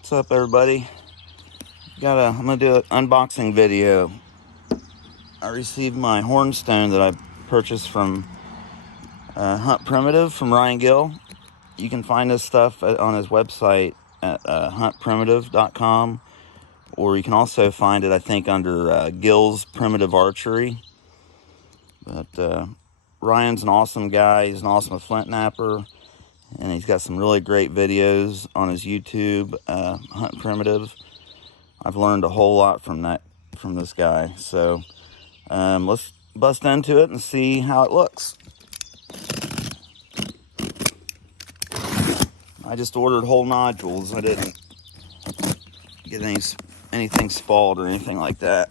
What's up, everybody? I'm gonna do an unboxing video. I received my HornStone that I purchased from Hunt Primitive from Ryan Gill. You can find this stuff on his website at huntprimitive.com, or you can also find it, I think, under Gill's Primitive Archery. But Ryan's an awesome guy. He's an awesome flint napper, and he's got some really great videos on his YouTube, Hunt Primitive. I've learned a whole lot from this guy. So let's bust into it and see how it looks. I just ordered whole nodules. I didn't get anything spalled or anything like that.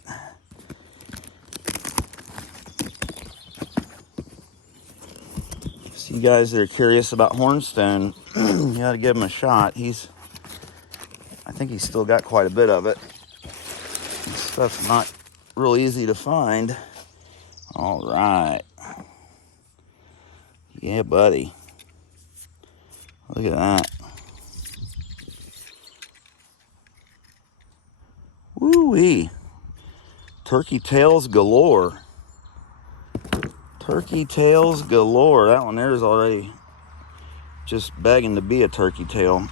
So you guys that are curious about HornStone, you got to give him a shot. I think he's still got quite a bit of it. This stuff's not real easy to find. All right. Yeah, buddy. Look at that. Woo-wee. Turkey tails galore. Turkey tails galore. That one there is already just begging to be a turkey tail.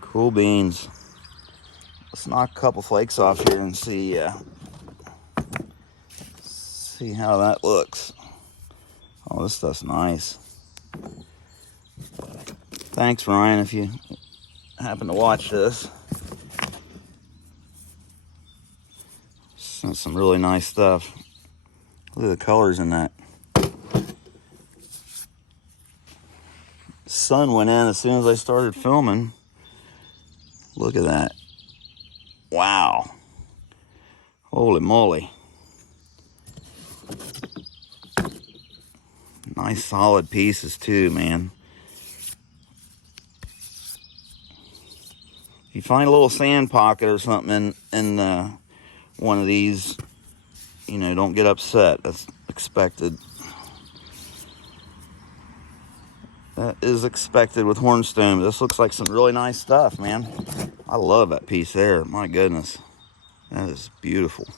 Cool beans. Let's knock a couple flakes off here and see how that looks. Oh, this stuff's nice. Thanks, Ryan, if you happen to watch this. Some really nice stuff. Look at the colors in that. Sun went in as soon as I started filming. Look at that. Wow. Holy moly. Nice solid pieces too, man. If you find a little sand pocket or something in one of these, don't get upset. That's expected. That is expected with HornStone. This looks like some really nice stuff, man. I love that piece there. My goodness. That is beautiful.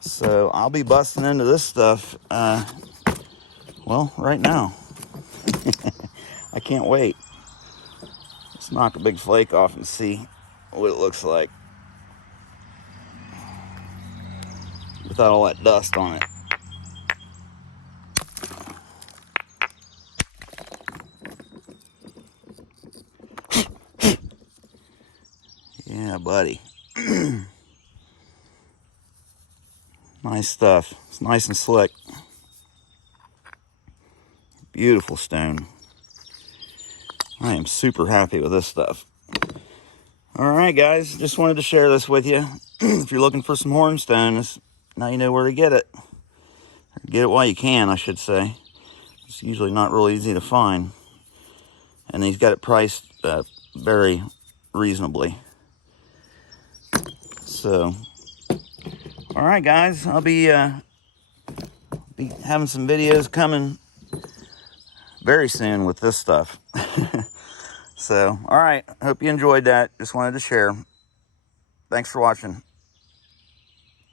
So I'll be busting into this stuff, well, right now. I can't wait. Let's knock a big flake off and see what it looks like without all that dust on it. Yeah, buddy. Nice stuff. It's nice and slick. Beautiful stone. I am super happy with this stuff. All right, guys. Just wanted to share this with you. If you're looking for some HornStone, now you know where to get it. Get it while you can, I should say. It's usually not real easy to find. And he's got it priced very reasonably. So, all right, guys. I'll be having some videos coming very soon with this stuff. So, all right. Hope you enjoyed that. Just wanted to share. Thanks for watching.